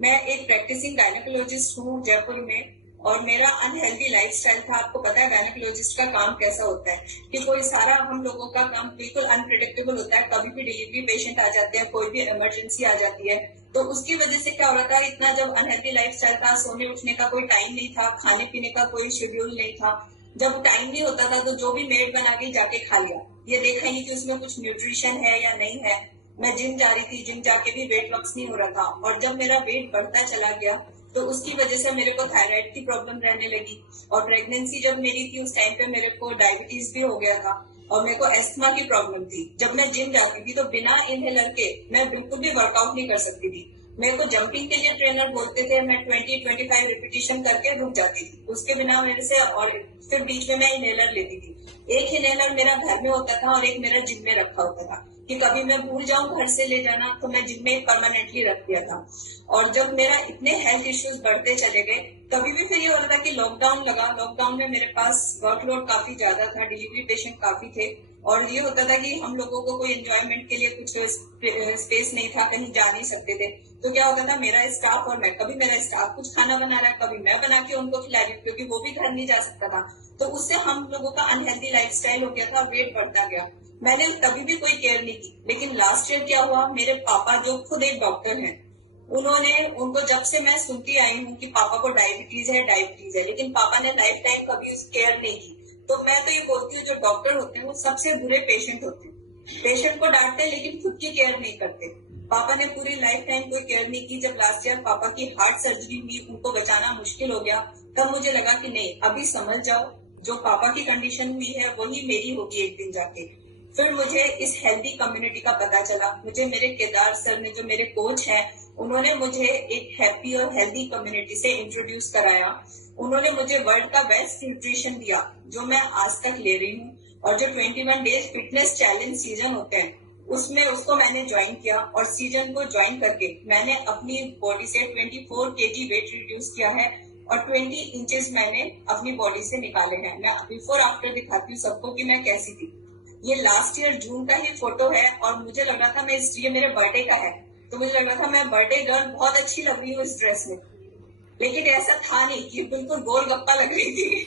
मैं एक practising gynaecologist हूँ जयपुर में, और मेरा अनहेल्दी लाइफस्टाइल था। आपको पता है गायनेकोलॉजिस्ट का काम कैसा होता है कि कोई सारा हम लोगों का काम बिल्कुल अनप्रिडिक्टेबल होता है। कभी भी डिलीवरी पेशेंट आ जाते हैं, कोई भी इमरजेंसी आ जाती है, तो उसकी वजह से क्या हो रहा था, इतना जब अनहेल्दी लाइफस्टाइल था, सोने उठने का कोई टाइम नहीं था, खाने पीने का कोई शेड्यूल नहीं था। जब टाइम नहीं होता था तो जो भी मेड बना के जाके खा लिया, ये देखा नहीं कि उसमें कुछ न्यूट्रिशन है या नहीं है। मैं जिम जा रही थी, जिम जाके भी वेट लॉस नहीं हो रहा था, और जब मेरा वेट बढ़ता चला गया तो उसकी वजह से मेरे को थायराइड की प्रॉब्लम रहने लगी। और प्रेगनेंसी जब मेरी थी उस टाइम पे मेरे को डायबिटीज भी हो गया था, और मेरे को एस्थमा की प्रॉब्लम थी। जब मैं जिम जाती थी तो बिना इनहेलर के मैं बिल्कुल भी वर्कआउट नहीं कर सकती थी। मेरे को जंपिंग के लिए ट्रेनर बोलते थे, मैं 20-25 रिपीटिशन करके रुक जाती थी उसके बिना मेरे से, और फिर बीच में मैं इनहेलर लेती थी। एक इनहेलर मेरा घर में होता था और एक मेरा जिम में रखा होता था कि कभी मैं भूल जाऊं घर से ले जाना, तो मैं जिम में परमानेंटली रख दिया था। और जब मेरा इतने हेल्थ इश्यूज बढ़ते चले गए, कभी भी फिर ये हो रहा था कि लॉकडाउन लगा। लॉकडाउन में मेरे पास वर्कलोड काफी ज्यादा था, डिलीवरी पेशेंट काफी थे, और ये होता था कि हम लोगों को कोई एंजॉयमेंट के लिए कुछ स्पेस नहीं था, कहीं जा नहीं सकते थे। तो क्या होता था, मेरा स्टाफ और मैं, कभी मेरा स्टाफ कुछ खाना बना रहा है, कभी मैं बना के उनको खिला रही हूँ, क्योंकि वो भी घर नहीं जा सकता था। तो उससे हम लोगों का अनहेल्दी लाइफस्टाइल हो गया था, वेट बढ़ता गया। मैंने कभी भी कोई केयर नहीं की। लेकिन लास्ट ईयर क्या हुआ, मेरे पापा जो खुद एक डॉक्टर हैं, उनको जब से मैं सुनती आई हूँ कि पापा को डायबिटीज है, लेकिन पापा ने लाइफ टाइम कभी उस केयर नहीं की। तो मैं तो ये बोलती हूँ, जो डॉक्टर होते हैं वो सबसे बुरे पेशेंट होते हैं। पेशेंट को डांटते हैं लेकिन खुद की केयर नहीं करते। पापा ने पूरी लाइफ टाइम कोई केयर नहीं की। जब लास्ट ईयर पापा की हार्ट सर्जरी हुई, उनको बचाना मुश्किल हो गया, तब मुझे लगा कि नहीं, अभी समझ जाओ, जो पापा की कंडीशन हुई है वही मेरी होगी एक दिन जाके। फिर मुझे इस हेल्दी कम्युनिटी का पता चला। मुझे मेरे केदार सर ने, जो मेरे कोच हैं, उन्होंने मुझे एक हैप्पी और हेल्दी कम्युनिटी से इंट्रोड्यूस कराया। उन्होंने मुझे वर्ल्ड का बेस्ट न्यूट्रिशन दिया, जो मैं आज तक ले रही हूँ। और जो 21 डेज फिटनेस चैलेंज सीजन होते हैं, उसमें उसको मैंने ज्वाइन किया, और सीजन को ज्वाइन करके मैंने अपनी बॉडी से 24 kg वेट रिड्यूस किया है, और 20 इंचेस मैंने अपनी बॉडी से निकाले हैं। मैं बिफोर आफ्टर दिखाती हूँ सबको कि मैं कैसी थी। ये लास्ट ईयर जून का ही फोटो है, और मुझे लग रहा था मैं ये मेरे बर्थडे का है, तो मुझे लग रहा था मैं बर्थडे गर्ल बहुत अच्छी लग रही हूँ इस ड्रेस में। लेकिन ऐसा था नहीं, कि बिल्कुल गोल गप्पा लग रही थी।